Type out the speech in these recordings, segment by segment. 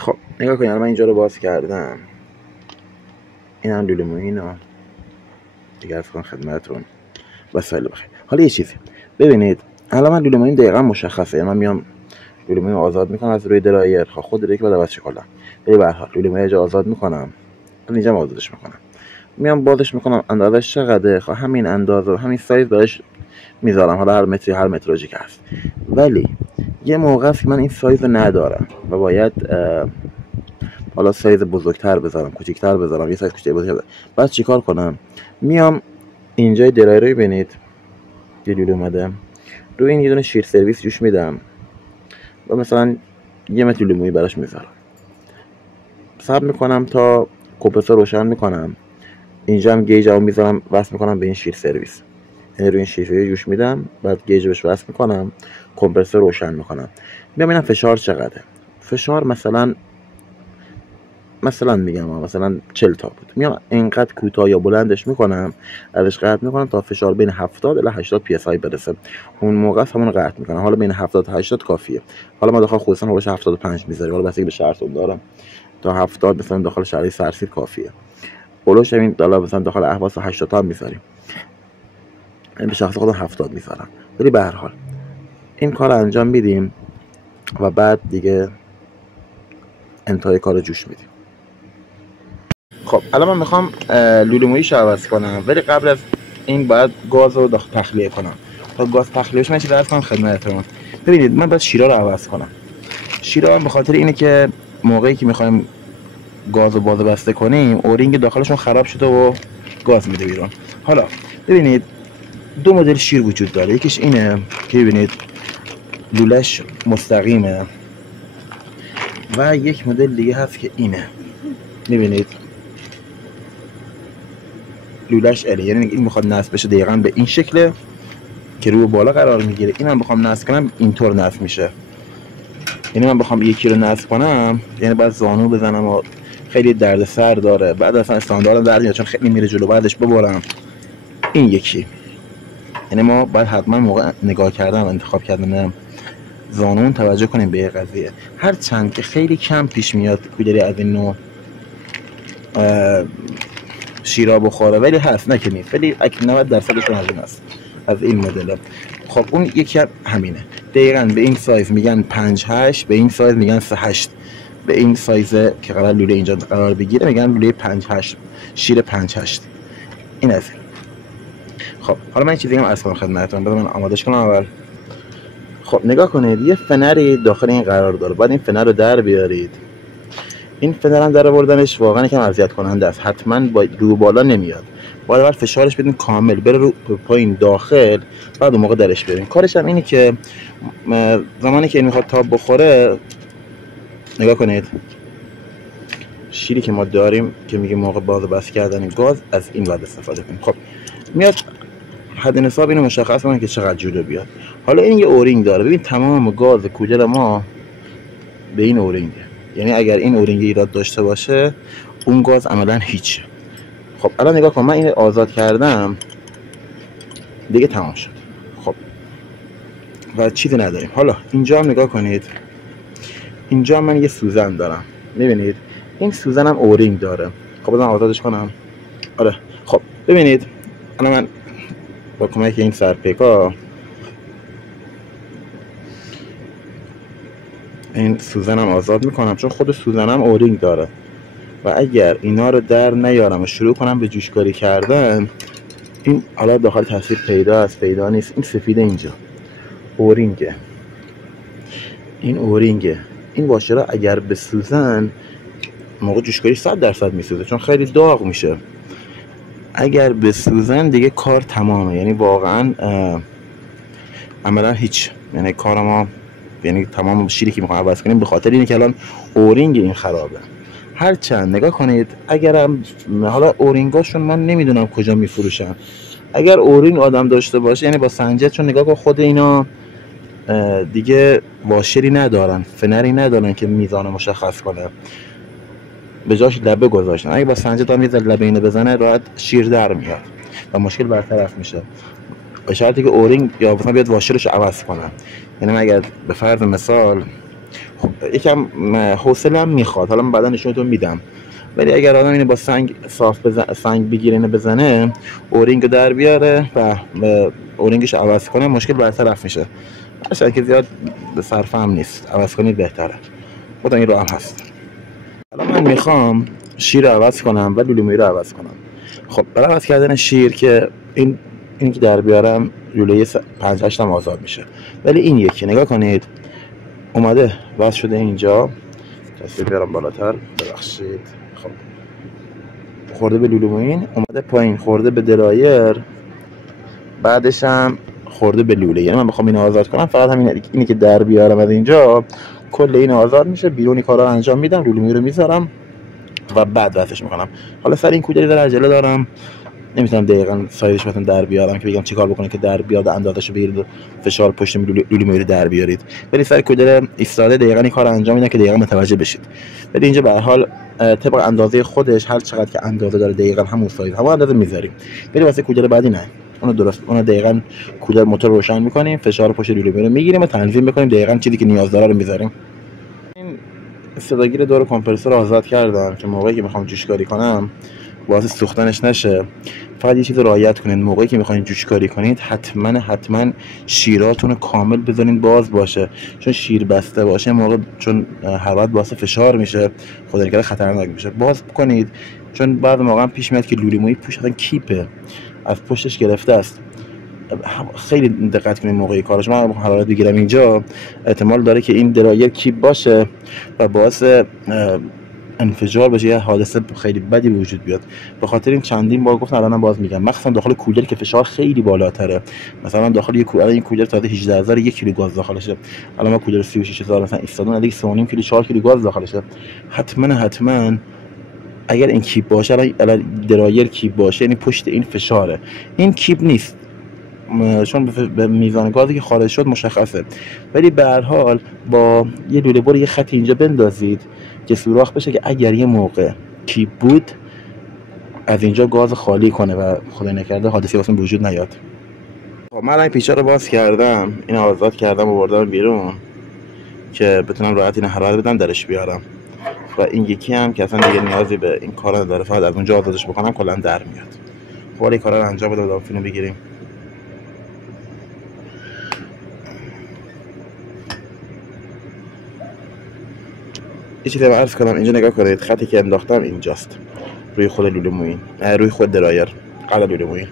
خب نگاه کنید، من اینجا رو باز کردم، این هم لوله مویی اینا دیگه از خدمتتون وسایل بخیر. حالا یه چیزی ببینید، الان من لوله مویی دقیقا مشخصه، من میام لوله مویی آزاد میکنم از روی درایر. خود دیگه بعد عوض کلا ولی به هر حال لوله مویی آزاد میکنم، اینجا آزادش میکنم، میام بازش میکنم، اندازش چقدره، همین اندازه و همین سایز براش میذارم، حالا هر متری هر متراژی که هست. ولی یه موقع است من این سایز رو ندارم و باید حالا سایز بزرگتر بذارم، کوچیک‌تر بذارم، یه سایز کوچیک بذارم. بعد چیکار کنم؟ میام اینجای درایر رو ببینید یه لوله اومده، روی این یه دونه شیر سرویس جوش میدم و مثلا یه متر لوله مویی براش میذارم، صبر میکنم تا کمپرسور روشن میکنم، اینجا هم گیجمو میذارم وصل میکنم به این شیر سرویس، یعنی روی این شیر سرویس جوش میدم، بعد گیج بهش وصل میکنم، کمپرسور روشن میکنم، میام اینم فشار چقدره. فشار مثلا میگم مثلا 40 تا بود، میام اینقدر کوتاه یا بلندش میکنم، ازش قطع میکنم تا فشار بین 70 الی 80 پی اس آی برسه، اون موقع همون قطع میکنم. حالا بین 70 تا 80 کافیه. حالا ما داخل خودسان رو 75 میذاریم، حالا بسیاری به شرطم دارم، تا 70 مثلا داخل شرایط سرسیر کافیه. اولش همین حالا مثلا داخل احواض 80 تا میذاریم، به شخص خودم 70 میذارم. ولی به هر حال این کار انجام میدیم و بعد دیگه انتهای کار جوش میدیم. خب الان من میخوام لوله موییشو عوض کنم، ولی قبل از این باید گاز رو تخلیه کنم. تا گاز تخلیه بشه من چیزی عرض کنم خدمتتون. ببینید من باید شیرا رو عوض کنم. شیرا به خاطر اینه که موقعی که میخوایم گاز رو باز بسته کنیم، اورینگ داخلشون خراب شده و گاز میده بیرون. حالا ببینید دو مدل شیر وجود داره، یکیش اینه که ببینید لوله‌اش مستقیمه و یک مدل دیگه هست که اینه، میبینید لوله‌اش اله، یعنی این میخواد نصب بشه دقیقاً به این شکله که رو بالا قرار میگیره. اینم بخوام نصب کنم اینطور نصب میشه، یعنی من بخوام یکی رو نصب کنم یعنی باید زانو بزنم و خیلی دردسر داره، بعد اصلا استاندارد در میاد چون خیلی میره جلو، بعدش ببرم. این یکی یعنی ما باید حتما موقع نگاه کردن و انتخاب کردن زانون توجه کنیم به قضیه. هر چند که خیلی کم پیش میاد کولری از این نوع شیرا بخوره، ولی هست نه که نیست، ولی 90% از این هست از این مدل. خب اون یکی همینه دقیقاً به این سایز میگن 5-8، به این سایز میگن 3-8، به این سایز که قرار لوله اینجا قرار بگیره میگن لوله 5-8، شیر 5-8. این است. خب حالا من چیزی هم عرض کنم خدمتتون، بذار من آمادهش کنم اول. خب نگاه کنید یه فنری داخل این قرار داره، بعد این فنر رو در بیارید. این فنر هم در آوردنش واقعا یکم اذیت کننده است، حتما با رو بالا نمیاد، باید اول فشارش بدین کامل بره رو پایین داخل، بعد اون موقع درش برین. کارش هم اینه که زمانی که این میخواد تاب بخوره، نگاه کنید شیری که ما داریم که میگه موقع باز و بس کردن گاز، از این بعد استفاده کنیم. خب میاد حد نصاب اینو مشخص کنه که چقدر جلو بیاد. حالا این یه اورینگ داره، ببین تمام گاز کولر ما به این اورینگه، یعنی اگر این اورینگ ایراد داشته باشه اون گاز عملا هیچ. خب الان نگاه کن من اینو آزاد کردم دیگه تمام شد. خب و چیزی نداریم. حالا اینجا هم نگاه کنید، اینجا من یه سوزن دارم، میبینید این سوزن هم اورینگ داره. خب بذارم آزادش کنم. آره خب ببینید الان من با کمک این سرپیکا این سوزنم آزاد میکنم، چون خود سوزنم اورینگ داره و اگر اینا رو در نیارم و شروع کنم به جوشکاری کردن، این حالا داخل تصویر پیدا است پیدا نیست، این سفیده اینجا اورینگه، این اورینگه، این واشه را اگر بسوزن موقع جوشکاری 100% میسوزه چون خیلی داغ میشه. اگر بسوزن دیگه کار تمامه، یعنی واقعا عملا هیچ، یعنی کار ما، یعنی تمام شیری که میخوام عوض کنیم به خاطر اینه که الان اورینگ این خرابه. هر چند نگاه کنید اگرم حالا اورینگاشون من نمیدونم کجا میفروشن، اگر اورینگ آدم داشته باشه یعنی با سنجت، چون نگاه کن خود اینا دیگه واشری ندارن، فنری ندارن که میزان مشخص کنه، به جاش لبه گذاشتن. اگه با سنجت هم یه لبه اینو بزنه راحت شیر در میاد و مشکل برطرف میشه، به شرطی که اورینگ یا مثلا بیاد واشرش عوض کنه. یعنی اگر به فرض مثال خب یکم حوصله‌ام میخواد، حالا من بعدا نشونتون میدم. ولی اگر آدم اینو با سنگ سنگ بگیره اینو بزنه، اورینگو در بیاره و اورینگش عوض کنه، مشکل برطرف میشه. هرچند که زیاد صرفه هم نیست، عوض کنید بهتره. خودم این رو هم هست. حالا من میخوام شیر رو عوض کنم و لوله مویی رو عوض کنم. خب برای عوض کردن شیر که این که در بیارم، لوله 5-8 هم آزاد میشه. ولی این یکی نگاه کنید، اومده وصل شده اینجا. دستی بیارم بالاتر، ببخشید. خب خورده به لوله مویی، اومده پایین خورده به درایر، بعدش هم خورده به لوله. یعنی من بخوام اینو آزاد کنم، فقط همین اینی که در بیارم از اینجا، کل این آزاد میشه، بیرونی کارا رو انجام میدم، لوله مویی رو میذارم و بعد وصلش میکنم. حالا سر این کولر در عجله دارم، نمیتونم دقیقاً سایزش بهتون در بیارم که بگم چیکار بکنید که در بیاد، اندازه‌شو بگیرید، فشار پشت لوله مویی رو در بیارید. ولی سر کولر ایستاده دقیقاً این کارو انجام میدم که دقیقاً متوجه بشید. ولی اینجا به هر حال طبق اندازه خودش، هر چقدر که اندازه داره دقیقاً همون سایز، همون اندازه میذاریم. ولی واسه کولر بعدی نه، اون دقیقاً کولر موتور روشن میکنیم، فشار پشت لوله مویی رو میگیریم و تنظیم میکنیم، دقیقاً چیزی که نیاز داره رو میذاریم. این صداگیر دور کمپرسور آزاد کردم که موقعی که میخوام جوشکاری کنم باعث سوختنش نشه. فقط یه چیز رو رعایت کنید، موقعی که میخواین جوشکاری کنید حتما شیراتون رو کامل بذارین باز باشه، چون شیر بسته باشه موقع، چون هر وقت باعث فشار میشه، خدا نکنه خطرناک میشه. باز کنید، چون بعد موقع پیش میاد که لوله مویی پوش اصلا کیپه، از پشتش گرفته است. خیلی دقت کنید موقعی کارش. من حرارت بگیرم اینجا، احتمال داره که این درایر کیپ باشه و باعث انفجار بشه، یه حادثه خیلی بدی به وجود بیاد. به خاطر این چندین بار گفتم، الانم باز میگم، مخصوصا داخل کولر که فشار خیلی بالاتره. مثلا داخل این کولر تا 18000 1 کیلو گاز داخلشه. الان ما کولر 36000 مثلا ایستادون دیگه 3.5 کیلو 4 کیلو گاز داخلشه. حتما اگر این کیپ باشه، الان درایر کیپ باشه، یعنی پشت این فشاره، این کیپ نیست، چون به میزان گازی که خارج شد مشخصه. ولی به هر حال با یه لوله بر یه خط اینجا بندازید که سوراخ بشه، که اگر یه موقع کیپ بود از اینجا گاز خالی کنه و خدا نکرده حادثه واسه وجود نیاد. خب من این پیچا رو باز کردم، این آزاد کردم و بردم بیرون که بتونم راحت این حرارت بدم درش بیارم. و این یکی هم که اصلا دیگه نیازی به این کارا نداره، فقط از اونجا آزادش بکنم کلا در میاد. خب این کارا رو انجام بده و فیلم بگیریم. یه چیزی رو عرض کنم، اینجا نگاه کنید، خطی که انداختم اینجاست، روی خود لوله مویی، روی خود درایر قبل لوله مویی.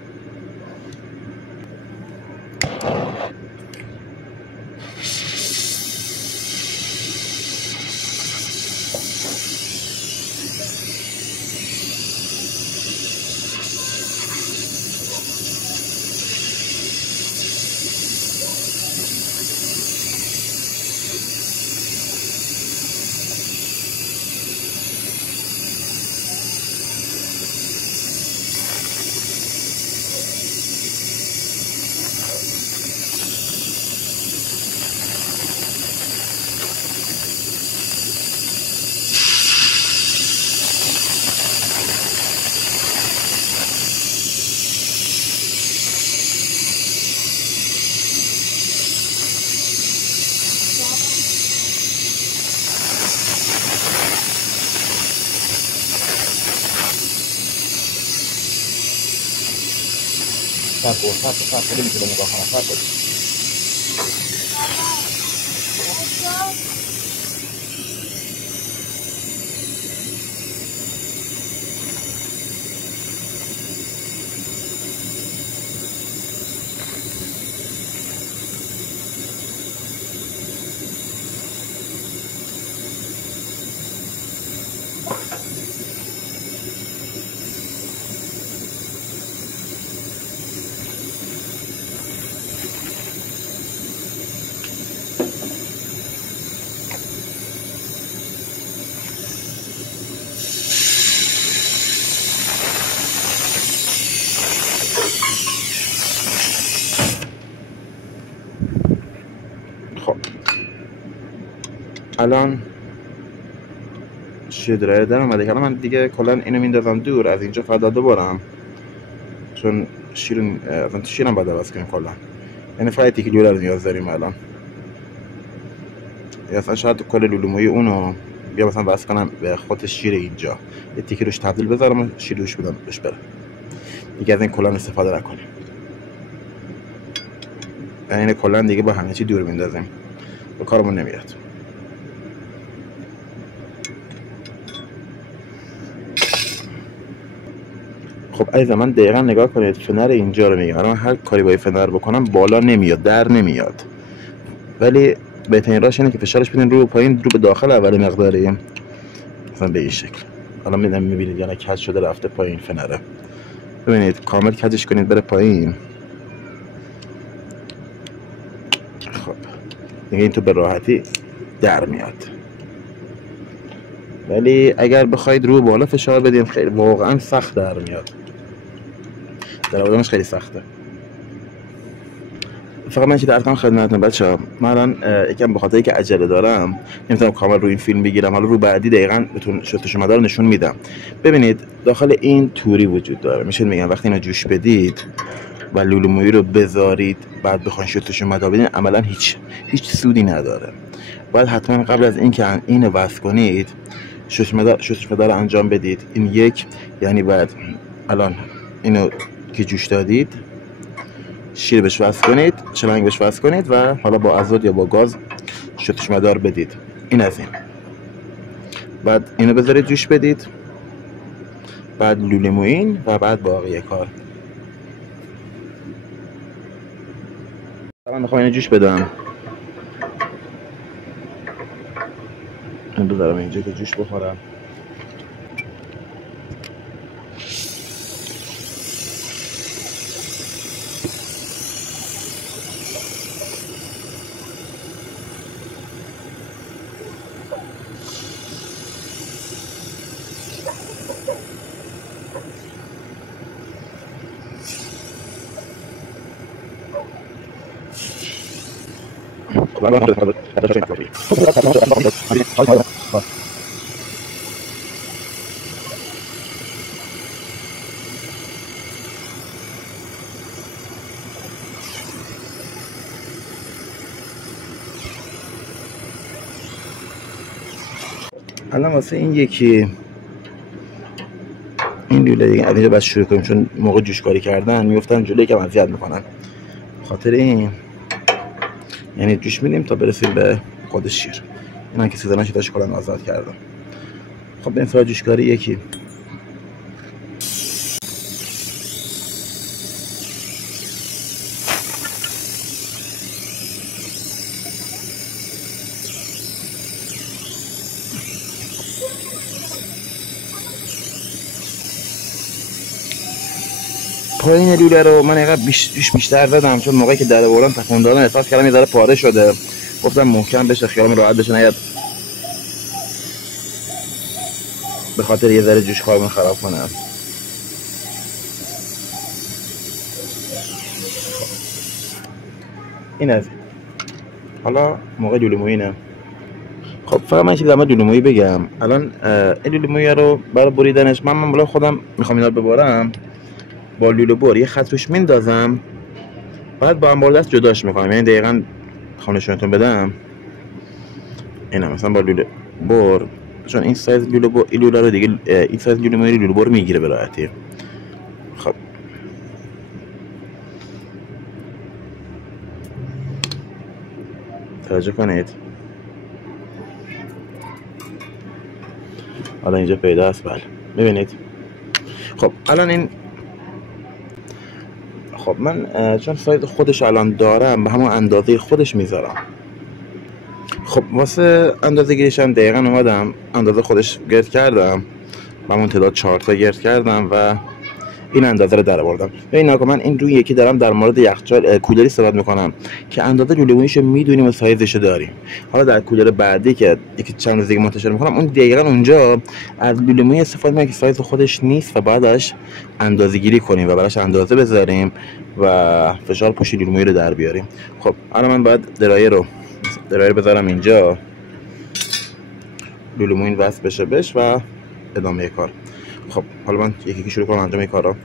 صبر خیلی میتونه نگاه کنم، صبر. خب الان شیر درایر در اومده که الان من دیگه کلا اینو میندازم دور از اینجا، فقط دوبارم، چون شیرم باید عوض کنیم کلا، یعنی فقط یک لوله رو نیاز داریم الان. یا اصلا شاید کل لولوموی اونو بیا مثلا وصل کنم به خود شیر اینجا، یه تیکه روش تبدیل بذارم و شیر روش بدم بهش بره. دیگه از این کلان استفاده نکنیم، یعنی این کلان دیگه با همه چی دور میندازیم، به کارمون نمیاد. خب عزیزم من دقیقا نگاه کنید، فنر اینجا رو میگم، من هر کاری با فنر بکنم بالا نمیاد، در نمیاد، ولی بهترین راهش اینه که فشارش بدین رو پایین، رو به داخل اول مقداری، مثلا به این شکل. حالا میبینید یعنی کج شده رفته پایین فنره، ببینید کامل کجش کنید بره پایین. خب دیگه این تو به راحتی در میاد، ولی اگر بخواید رو بالا فشار بدین خیلی واقعا سخت در میاد، در آوردنش خیلی سخته. فقط من چیزی عرض کنم خدمتتون بچه‌ها، من الان یکم به خاطر اینکه عجله دارم نمیتونم کامل رو این فیلم بگیرم، حالا رو بعدی دقیقاً بهتون شستشو مدار نشون میدم. ببینید داخل این توری وجود داره، میشه میگم وقتی اینو جوش بدید و لولومویی رو بذارید بعد بخواید شستشو مدار بدین، عملاً هیچ سودی نداره. باید حتما قبل از اینکه اینو وصل کنید شستشو مدار انجام بدید. این یک، یعنی بعد الان اینو که جوش دادید شیر بهش وصل کنید، شلنگ بهش وصل کنید و حالا با ازود یا با گاز شستشو مدار بدید. این از این. بعد اینو بذارید جوش بدید، بعد لولومویین و بعد باقی کار. من میخوام اینو جوش بدم، اینو بذارم اینجا که جوش بخورم. الان واسه این یکی این لوله دیگه از اینجا بس شروع کنیم، چون موقع جوشکاری کردن میفتن جلوی که اذیت میکنن، خاطر این یعنی جوش میدیم تا برسیم به خود شیر. اینا که سیزنش داشت کلان آزاد کردم. خب به این فرا جوشکاری یکی پایین لوله رو من اینقدر بیشتر زدم، چون موقعی که در آوردم تکون دادم احساس کردم یه ذره پاره شده، گفتم محکم بشه خیالم راحت بشه، نیاد به خاطر یه ذره جوش کارمون خراب کنه. این از حالا موقع لولومویینه. خب فقط من چیزی در مورد لولومویی بگم. الان این لولومویی رو برای بریدنش من بالا خودم میخوام اینا رو ببرم، با لوله بر یه خط روش میندازم، بعد با انبار دست جداش میکنم. یعنی دقیقاً میخوام نشونتون بدم، اینا مثلا با لوله بر، چون این سایز لوله بر این لوله رو دیگه این سایز لوله بر میگیره به راحتی. خب توجه کنید، حالا اینجا پیدا است. بله ببینید. خب الان این خب من چون سایز خودش الان دارم به همون اندازه خودش میذارم. خب واسه اندازه گیریش هم دقیقا اومدم اندازه خودش گرد کردم، با همون تعداد 4 تا گرد کردم و این اندازه رو در آوردم. ببین آقا من این روی یکی دارم در مورد یخچال کولری صحبت میکنم که اندازه لولوموییشو میدونیم و سایزشو داریم. حالا در کولر بعدی که یکی چند روز دیگه منتشر میکنم اون دقیقاً اونجا از لولومویی استفاده میکنم که سایز خودش نیست و بعد ازش اندازه گیری کنیم و براش اندازه بذاریم و فشار پشت لولومویی رو در بیاریم. خب الان من باید درایر بذارم اینجا، لولومویی وصل بشه بهش و ادامه کار. خب حالا من یکی شروع کنم انجام این کارا.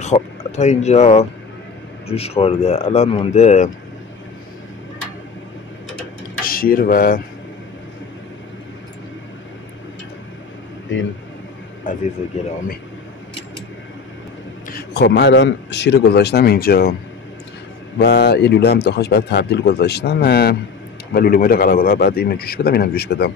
خب تا اینجا جوش خورده. الان مونده شیر و این عزیز و گرامی. خب من الان شیر گذاشتم اینجا و یه لوله هم داخلش باید تبدیل گذاشتم و لوله مورد قرار دادم. بعد اینو جوش بدم، اینم جوش بدم.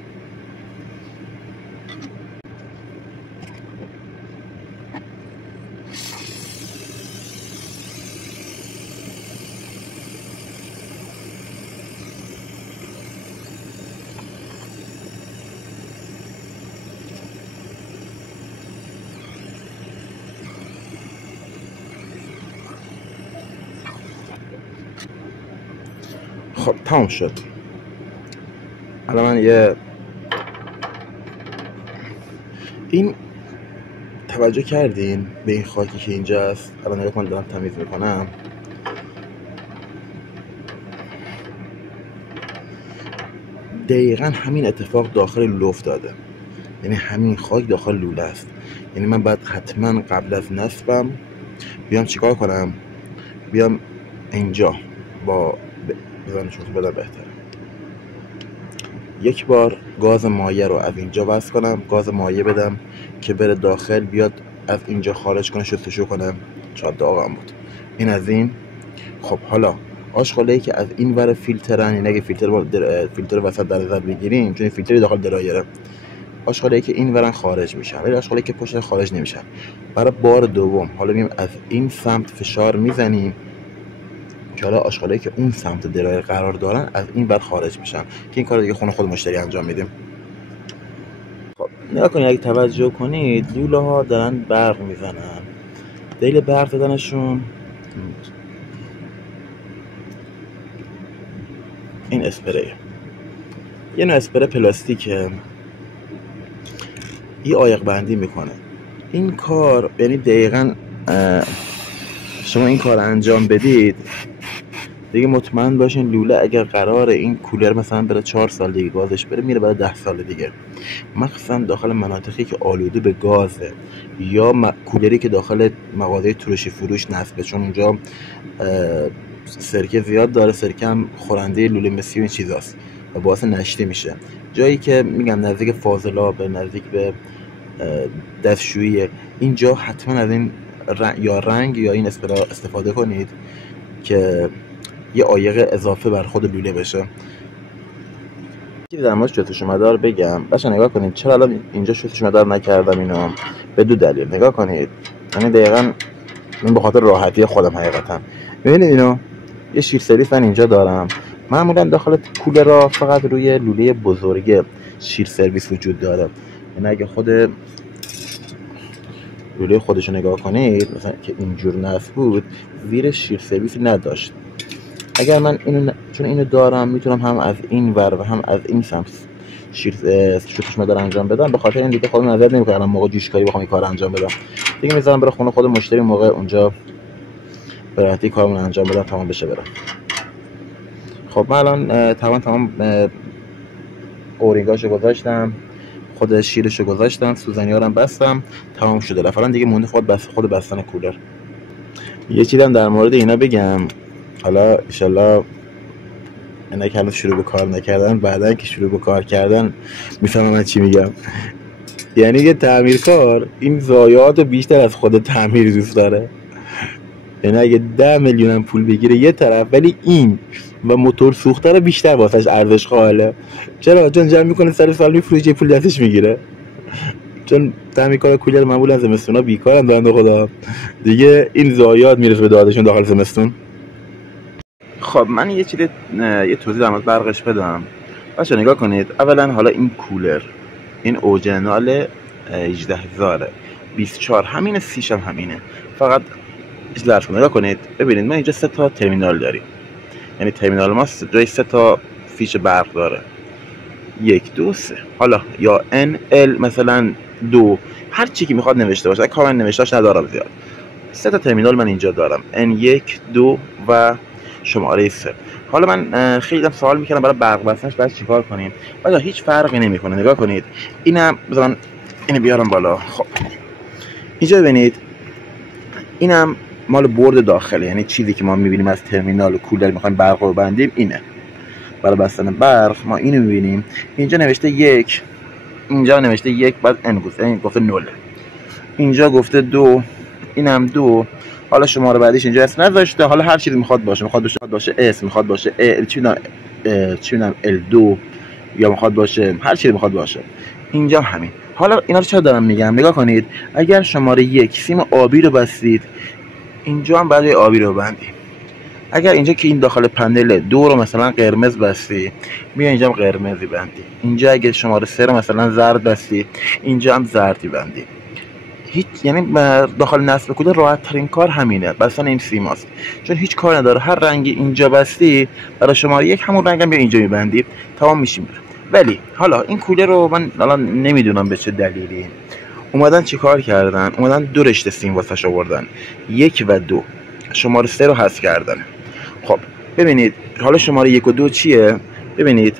خب تمام شد. الان من این توجه کردین به این خاکی که اینجا است؟ الان نگاه کن دارم تمیز میکنم. دقیقا همین اتفاق داخل لوله افتاده، یعنی همین خاک داخل لوله است. یعنی من باید حتما قبل از نصبم بیام چیکار کنم؟ بیام اینجا با بزنشون بدم بهتره. یک بار گاز مایع رو از اینجا وصل کنم، گاز مایع بدم که بره داخل، بیاد از اینجا خارج کنه، شستشو کنه. شاید داغم بود. این از این. خب حالا آشغالایی که از این ور فیلترن، یعنی اگه فیلتر وسط در نظر بگیریم، چون فیلتری داخل درایره، آشغالایی که این ورن خارج میشن ولی آشغالایی که پشت خارج نمیشن. برای بار دوم حالا میایم از این سمت فشار میزنیم که حالا آشغالایی که اون سمت درایر قرار دارن از این ور خارج میشن، که این کار دیگه خود مشتری انجام میدیم. خب نگاه کنید، اگه توجه کنید لوله ها دارن برق میزنن. دلیل برق زدنشون این اسپریه. یه نوع اسپری پلاستیکه، یه عایق بندی میکنه. این کار یعنی دقیقاً شما این کار انجام بدید دیگه مطمئن باشین لوله اگر قرار این کولر مثلا بره 4 سال دیگه گازش بره، میره بعد 10 سال دیگه. مخصوصا داخل مناطقی که آلوده به گازه یا کولری که داخل مغازه ترشی فروش نصبه، چون اونجا سرکه زیاد داره، سرکه هم خورنده لوله مسی و این چیزاست و باعث نشتی میشه. جایی که میگم نزدیک فاضلاب، نزدیک به دستشویی، اینجا حتما از این یا رنگ یا این استفاده کنید که یه عایق اضافه بر خود لوله بشه. در مورد شستشو مدار بگم. بچه‌ها نگاه کنید چرا الان اینجا شستشو مدار نکردم اینو؟ به دو دلیل. نگاه کنید، یعنی دقیقاً من به خاطر راحتی خودم حقیقتا. ببینید اینو یه شیر سرویس من اینجا دارم. معمولا داخل کولر فقط روی لوله بزرگ شیر سرویس وجود داره. یعنی اگه خود لوله خودشو نگاه کنید مثلا که اینجور نصب بود، زیر شیر سرویس نداشت. اگر من اینو چون اینو دارم میتونم هم از این ور و هم از این سمت شستشو مدار انجام بدم. به خاطر این دیگه خودم نظر نمی‌کنم موقع جوشکاری بخوام این کارو انجام بدم، دیگه میذارم بره خونه خود مشتری، موقع اونجا به راحتی کارمون انجام بدم تمام بشه برم. خب من الان تمام اورینگاشو گذاشتم، خود شیرشو گذاشتم، سوزنیارم بستم، تمام شده. رفت الان دیگه مونده خود بستن کولر. یه چیزم در مورد اینا بگم، حالا ان شاءالله اینا که هنوز شروع به کار نکردن، بعدن که شروع به کار کردن میفهمم من چی میگم. یعنی یه تعمیرکار این ضایعات بیشتر از خود تعمیر دوست داره. یعنی اگه 10 میلیون هم پول بگیره یه طرف، ولی این و موتور سوخته رو بیشتر واسش ارزش قائله. چرا؟ چون جمع میکنه سر سال میفروشه، پول دستش میگیره. چون تعمیرکار کولر معمولا زمستونا بیکارن بنده خدا، دیگه این ضایعات میرسه به دادشون داخل زمستون. خب من یه توضیح در مورد برقش بدم. بچه‌ها نگاه کنید، اولا حالا این کولر این اورجینال 18000 24 همینه، 30 هم همینه، فقط درس نگاه کنید. ببینید ما اینجا 3 تا ترمینال داریم، یعنی ترمینال ما جای 3 تا فیش برق داره، 1 2 3. حالا یا NL مثلا 2، هر چی که میخواد نوشته باشه. اگه کامل نوشتهش ندارم زیاد. 3 تا ترمینال من اینجا دارم، N1 2 و شماره 3. حالا من خیلی سوال میکردم برای برق بستنش باید چیکار کنیم. آیا هیچ فرقی نمیکنه. نگاه کنید اینم مثلا اینو بیارم بالا. خب اینجا ببینید اینم مال برد داخله، یعنی چیزی که ما میبینیم از ترمینال و کولر میخوایم برق رو ببندیم اینه. برای بستن برق ما اینو میبینیم. اینجا نوشته 1، اینجا نوشته 1 بعد این گفته 0، اینجا گفته 2، اینم 2. حالا شماره بعدیش اینجا اسم نذاشته. حالا هر چیزی میخواد باشه، میخواد باشه اس، میخواد باشه چی میدونم L2، یا میخواد باشه هر چیزی میخواد باشه. اینجا همین. حالا اینا رو چرا دارم میگم؟ نگاه کنید اگر شماره 1 سیم آبی رو بستید، اینجا هم باید آبی رو ببندیم. اگر اینجا که این داخل پنل 2 رو مثلا قرمز بستی، بیا اینجا هم قرمزی بندی. اینجا اگه شماره 3 رو مثلا زرد بستی، اینجا هم زردی بندی. هیچ، یعنی داخل نصب کولر راحت ترین کار همینه، بستن این سیماست، چون هیچ کار نداره. هر رنگی اینجا بستی برای شماره 1 همون رنگم بیا اینجا میبندی، تمام میشیم. ولی حالا این کولر رو من الان نمیدونم به چه دلیلی اومدن چیکار کردن. اومدن 2 رشته سیم واسش آوردن، 1 و 2. شماره 3 رو حذف کردن. خب ببینید حالا شماره 1 و 2 چیه؟ ببینید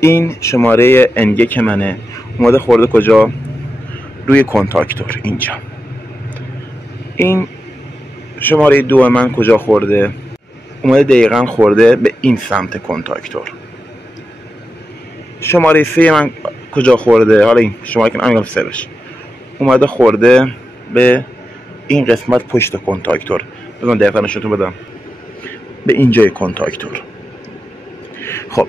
این شماره N1 منه، اومده خورده کجا؟ روی کنتاکتور اینجا. این شماره 2 من کجا خورده؟ اومده دقیقاً خورده به این سمت کنتاکتور. شماره 3 من کجا خورده؟ حالا این شماره که من میگم 3 بشه، اومده خورده به این قسمت پشت کنتاکتور. بذارم دقیقاً نشونتون بدم، به اینجای کنتاکتور. خب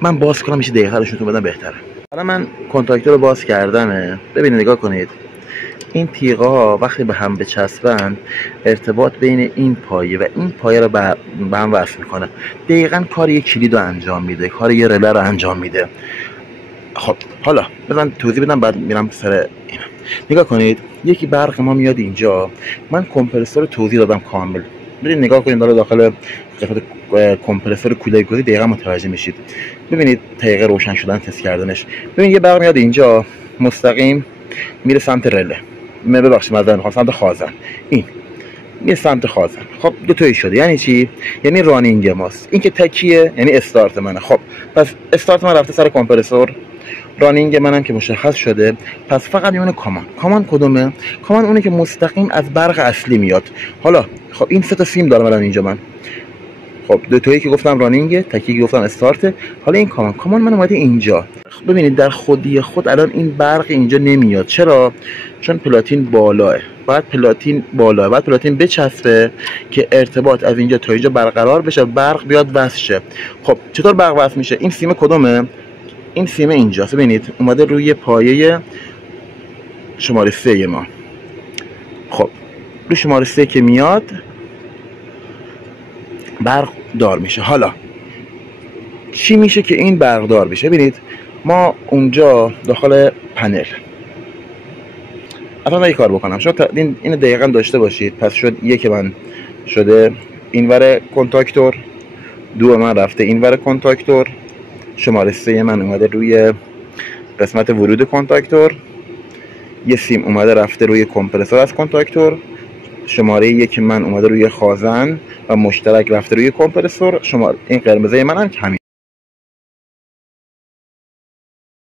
من باز کنم میشه دقیقاً نشونتون بدم بهتره. حالا من کنتاکتور رو باز کردمه. ببینید نگاه کنید این تیغه ها وقتی به هم بچسبن، ارتباط بین این پایه و این پایه رو به هم وصل میکنه. دقیقاً کار یک کلید رو انجام میده، کار یه رله رو انجام میده. خب حالا بذارم توضیح بدم بعد میرم سر اینا. نگاه کنید یکی برق ما میاد اینجا، من کمپرسور توضیح دادم کامل. برید نگاه کنید داخل قسمت کمپرسور کولر گذاری دقیقاً متوجه میشید. ببینید دقیقه روشن شدن تست کردنش. ببین یه برق میاد اینجا مستقیم میره سمت رله، ببخشید مثلا میخوام سمت خازن، این میره سمت خازن. خب دو تایی شده. یعنی چی؟ یعنی رانینگ ماست. این که تکیه یعنی استارت منه. خب پس استارت من رفته سر کمپرسور، رانینگ منم که مشخص شده، پس فقط میونه کامان کدومه؟ کامان اونه که مستقیم از برق اصلی میاد. حالا خب این 3 تا سیم دارم الان اینجا من. خب دو تایی که گفتم رانینگ، تکی که گفتم استارت. حالا این کامان من اومده اینجا. ببینید در خودی خود الان این برق اینجا نمیاد. چرا؟ چون پلاتین بالاه. باید پلاتین بالاه، باید پلاتین بچسبه که ارتباط از اینجا تا اینجا برقرار بشه، برق بیاد وصل شه. خب چطور برق وصل میشه؟ این سیم کدومه؟ این سیم اینجاست. ببینید اومده روی پایه شماره 3 ما. خب روی شماره 3 که میاد برق دار میشه. حالا چی میشه که این برق دار بشه؟ ببینید ما اونجا داخل پنل اصلا من یه کار بکنم، شما اینو دقیقا داشته باشید. پس شد 1 من شده اینور کنتاکتور، 2 من رفته اینور کنتاکتور، شماره 3 من اومده روی قسمت ورود کنتاکتور، یه سیم اومده رفته روی کمپرسور از کنتاکتور، شماره 1 من اومده روی خازن و مشترک رفته روی کمپرسور. شماره این قرمزه من هم همین.